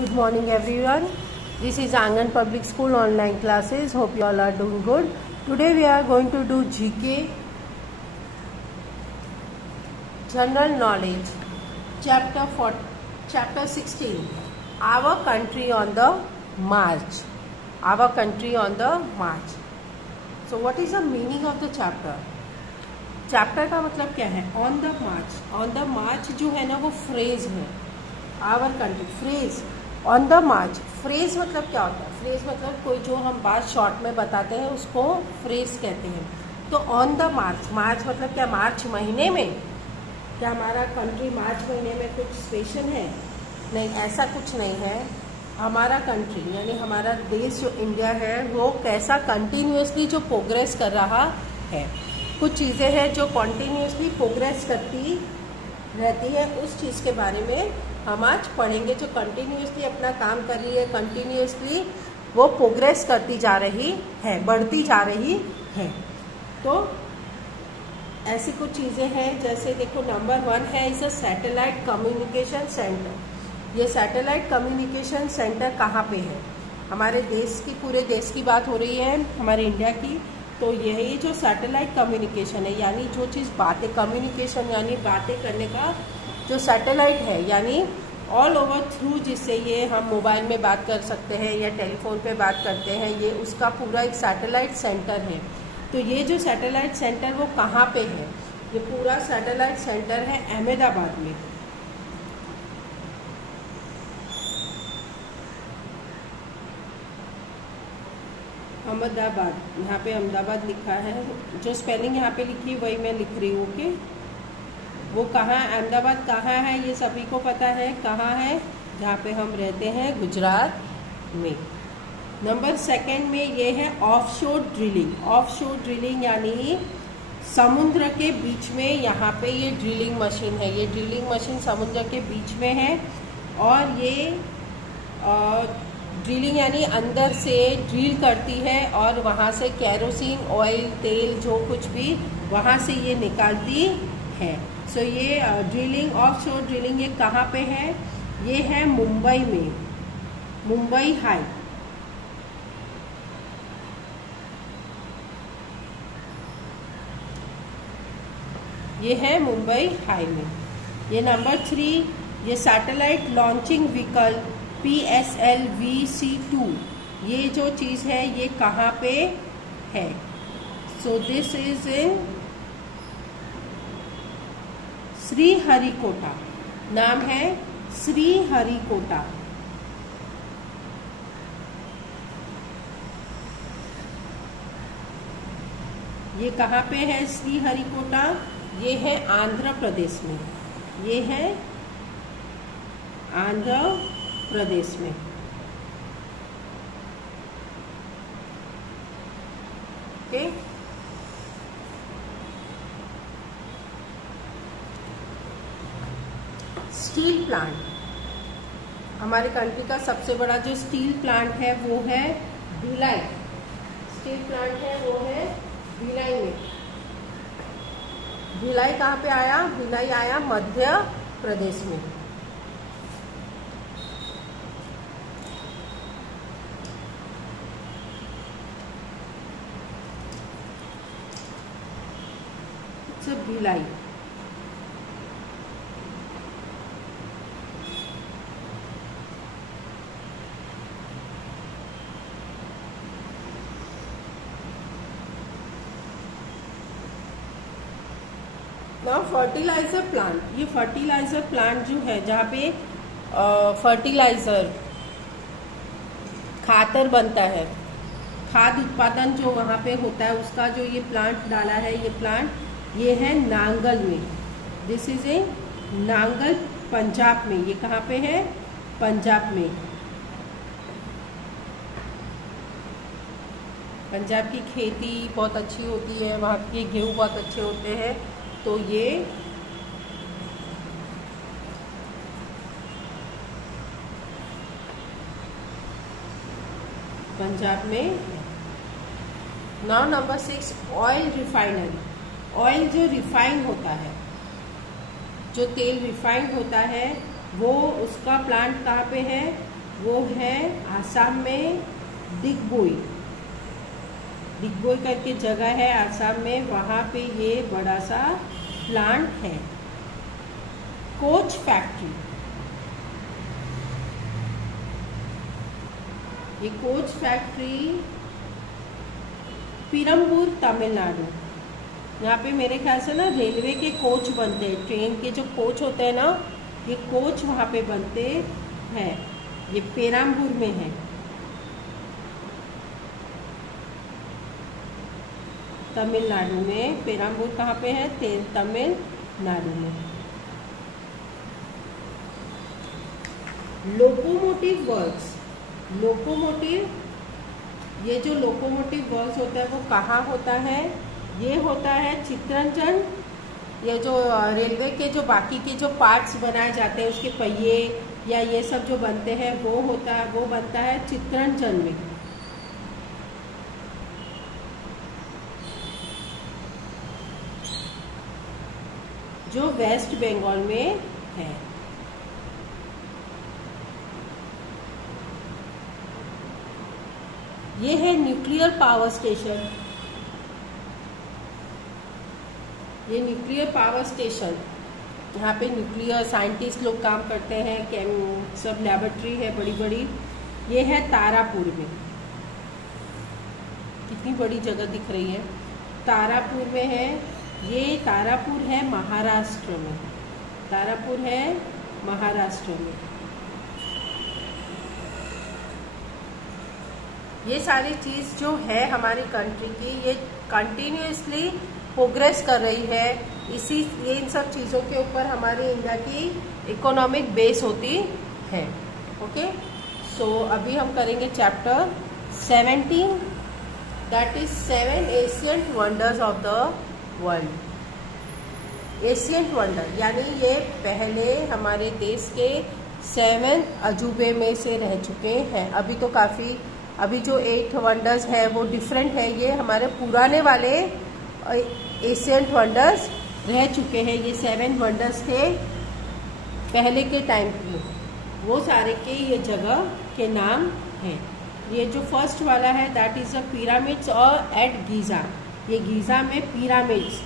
Good morning everyone. This is Angan Public School online classes. Hope you all are doing good. Today we are going to do GK General Knowledge Chapter 16 Our Country on the March. Our Country on the March. So what is the meaning of the chapter? Chapter का मतलब क्या है? On the march. On the march जो है ना वो phrase है. Our country phrase on the march. Phrase मतलब क्या होता है? फ्रेज मतलब कोई जो हम बात शॉर्ट में बताते हैं उसको फ्रेज कहते हैं. तो ऑन द मार्च. मार्च मतलब क्या? मार्च महीने में. क्या हमारा कंट्री मार्च महीने में कुछ स्पेशल है? नहीं, ऐसा कुछ नहीं है. हमारा कंट्री यानी हमारा देश जो इंडिया है वो कैसा कंटिन्यूसली जो प्रोग्रेस कर रहा है. कुछ चीज़ें हैं जो कॉन्टीन्यूसली प्रोग्रेस करती रहती है, उस चीज़ के बारे में हम आज पढ़ेंगे. जो कंटिन्यूसली अपना काम कर रही है, कंटिन्यूसली वो प्रोग्रेस करती जा रही है, बढ़ती जा रही है. तो ऐसी कुछ चीज़ें हैं जैसे देखो, नंबर 1 है इस सैटेलाइट कम्युनिकेशन सेंटर. ये सैटेलाइट कम्युनिकेशन सेंटर कहाँ पे है? हमारे देश की, पूरे देश की बात हो रही है, हमारे इंडिया की. तो यही जो सैटेलाइट कम्युनिकेशन है यानी जो चीज़ बातें, कम्युनिकेशन यानी बातें करने का जो सैटेलाइट है यानी ऑल ओवर थ्रू, जिससे ये हम मोबाइल में बात कर सकते हैं या टेलीफोन पे बात करते हैं, ये उसका पूरा एक सैटेलाइट सेंटर है. तो ये जो सैटेलाइट सेंटर वो कहाँ पे है? ये पूरा सैटेलाइट सेंटर है अहमदाबाद में. अहमदाबाद, यहाँ पे अहमदाबाद लिखा है. जो स्पेलिंग यहाँ पे लिखी वही मैं लिख रही हूँ. ओके, वो कहाँ, अहमदाबाद कहाँ है ये सभी को पता है. कहाँ है? जहाँ पे हम रहते हैं, गुजरात में. नंबर 2 में ये है ऑफशोर ड्रिलिंग. ऑफशोर ड्रिलिंग यानी समुद्र के बीच में यहाँ पे ये ड्रिलिंग मशीन है. ये ड्रिलिंग मशीन समुद्र के बीच में है और ये ड्रिलिंग यानी अंदर से ड्रिल करती है और वहाँ से कैरोसिन, ऑयल, तेल जो कुछ भी वहाँ से ये निकालती है. सो ये ड्रिलिंग, ऑफशोर ड्रिलिंग, ये कहाँ पे है? ये है मुंबई में, मुंबई हाई. ये है मुंबई हाई में. ये नंबर 3, ये सैटेलाइट लॉन्चिंग व्हीकल PSLV-C2, ये जो चीज़ है ये कहाँ पे है? So this is in Sriharikota. नाम है श्रीहरिकोटा. ये कहाँ पे है श्रीहरिकोटा? ये है आंध्र प्रदेश में. ये है आंध्र प्रदेश में. Okay, steel plant. हमारे कंट्री का सबसे बड़ा जो स्टील प्लांट है वो है भिलाई. स्टील प्लांट है वो है भिलाई में. भिलाई कहाँ पे आया? भिलाई आया मध्य प्रदेश में. भिलाई. Now fertiliser plant. ये फर्टिलाइजर प्लांट जो है जहाँ पे फर्टिलाइजर, खातर बनता है, खाद उत्पादन जो वहाँ पे होता है उसका जो ये प्लांट डाला है, ये प्लांट ये है नांगल में. This is a Nangal, Punjab में. ये कहाँ पे है? पंजाब में. पंजाब की खेती बहुत अच्छी होती है, वहाँ के गेहूँ बहुत अच्छे होते हैं. तो ये पंजाब में. Now number 6, oil refinery. Oil जो रिफाइन होता है, जो तेल रिफाइंड होता है वो उसका प्लांट कहाँ पे है? वो है आसाम में डिगबोई। डिगबोई करके जगह है आसाम में, वहाँ पे ये बड़ा सा प्लांट है। कोच फैक्ट्री, ये कोच फैक्ट्री पेरम्बूर तमिलनाडु। यहाँ पे मेरे ख्याल से ना रेलवे के कोच बनते हैं, ट्रेन के जो कोच होते हैं ना, ये कोच वहाँ पे बनते हैं। ये पेरम्बूर में है, तमिलनाडु में। पेरम्बूर कहाँ पे है? तमिलनाडु में। लोकोमोटिव वर्क्स, लोकोमोटिव, ये जो लोकोमोटिव वर्क्स होता है वो कहाँ होता है? ये होता है चित्तरंजन। ये जो रेलवे के जो बाकी के जो पार्ट्स बनाए जाते हैं, उसके पहिए या ये सब जो बनते हैं, वो बनता है चित्तरंजन में। जो वेस्ट बंगाल में है। ये है न्यूक्लियर पावर स्टेशन। ये न्यूक्लियर पावर स्टेशन, यहाँ पे न्यूक्लियर साइंटिस्ट लोग काम करते हैं, सब लैबोरेटरी है बड़ी बड़ी। ये है तारापुर में। कितनी बड़ी जगह दिख रही है, तारापुर में है। ये तारापुर है महाराष्ट्र में, तारापुर है महाराष्ट्र में। ये सारी चीज़ जो है हमारी कंट्री की, ये कंटिन्यूसली प्रोग्रेस कर रही है। ये इन सब चीज़ों के ऊपर हमारी इंडिया की इकोनॉमिक बेस होती है। ओके, सो अभी हम करेंगे chapter 17, that is 7 ancient wonders of the world. Ancient wonder यानी ये पहले हमारे देश के 7 अजूबे में से रह चुके हैं। अभी जो 8 वंडर्स है वो डिफरेंट है। ये हमारे पुराने वाले एशियंट वंडर्स रह चुके हैं। ये 7 वंडर्स थे पहले के टाइम की, वो सारे के ये जगह के नाम हैं। ये जो फर्स्ट वाला है दैट इज द पिरामिड्स और एट गीज़ा। ये गीज़ा में पिरामिड्स,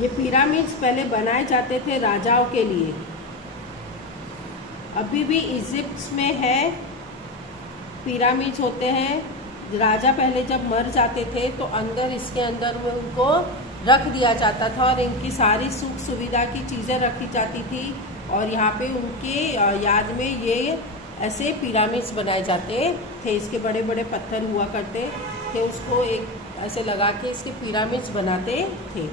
ये पिरामिड्स पहले बनाए जाते थे राजाओं के लिए। अभी भी इजिप्ट में है पिरामिड्स होते हैं। राजा पहले जब मर जाते थे तो इसके अंदर में उनको रख दिया जाता था और इनकी सारी सुख सुविधा की चीज़ें रखी जाती थी और यहाँ पे उनके याद में ये ऐसे पिरामिड्स बनाए जाते थे। इसके बड़े बड़े पत्थर हुआ करते थे, उसको एक ऐसे लगा के इसके पिरामिड्स बनाते थे।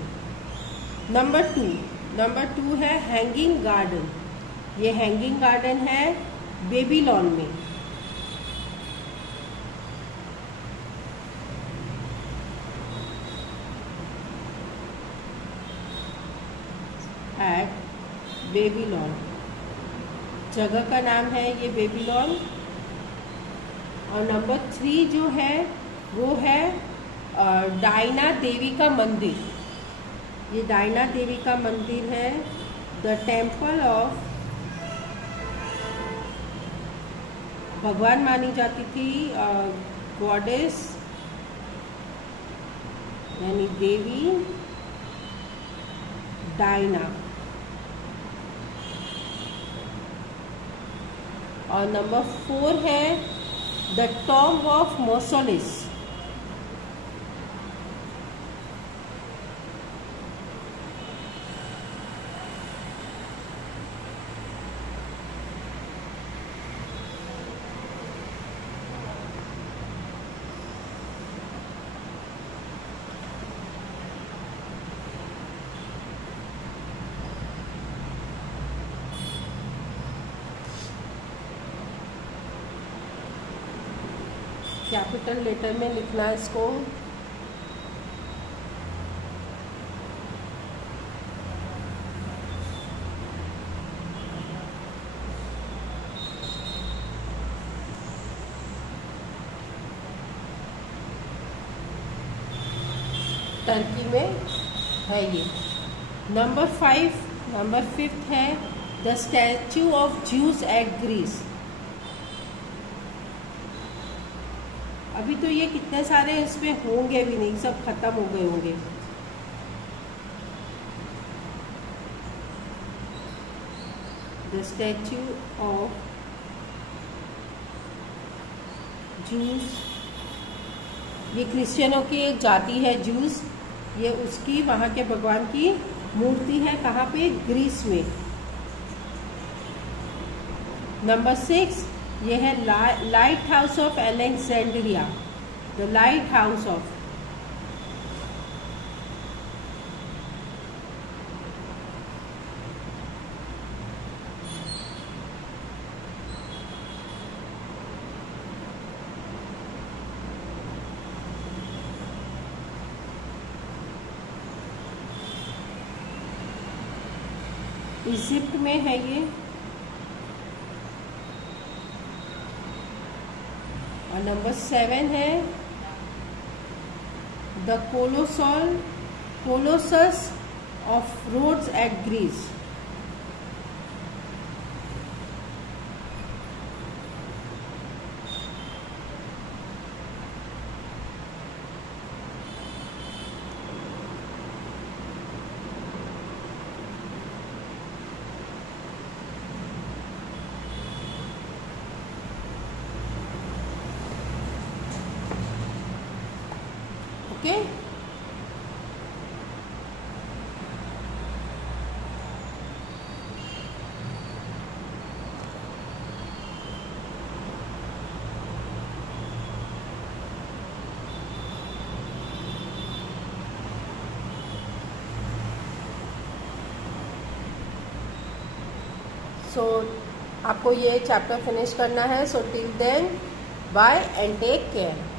नंबर टू है हैंगिंग गार्डन। ये हैंगिंग गार्डन है बेबीलोन में। एट बेबीलोन, जगह का नाम है ये बेबीलोन। और नंबर 3 जो है वो है डायना देवी का मंदिर। ये डायना देवी का मंदिर है, द टेम्पल ऑफ, भगवान मानी जाती थी, गॉडेस यानी देवी डायना। और नंबर 4 है the tomb of Mausolus. Capital letter में लिखना इसको। टर्की में है ये। नंबर 5 है the statue of Zeus at Greece. अभी तो ये कितने सारे इसमें होंगे भी नहीं, सब खत्म हो गए होंगे। द स्टैच्यू ऑफ जूस, ये क्रिश्चियनों की एक जाति है जूस, ये उसकी वहाँ के भगवान की मूर्ति है। कहाँ पे? ग्रीस में। नंबर 6 ये है light house of Alexandria, the light house of. Egypt में है ये। और नंबर 7 है the Colossus of Rhodes at Greece. Okay, so आपको ये चैप्टर फिनिश करना है। So till then bye and take care.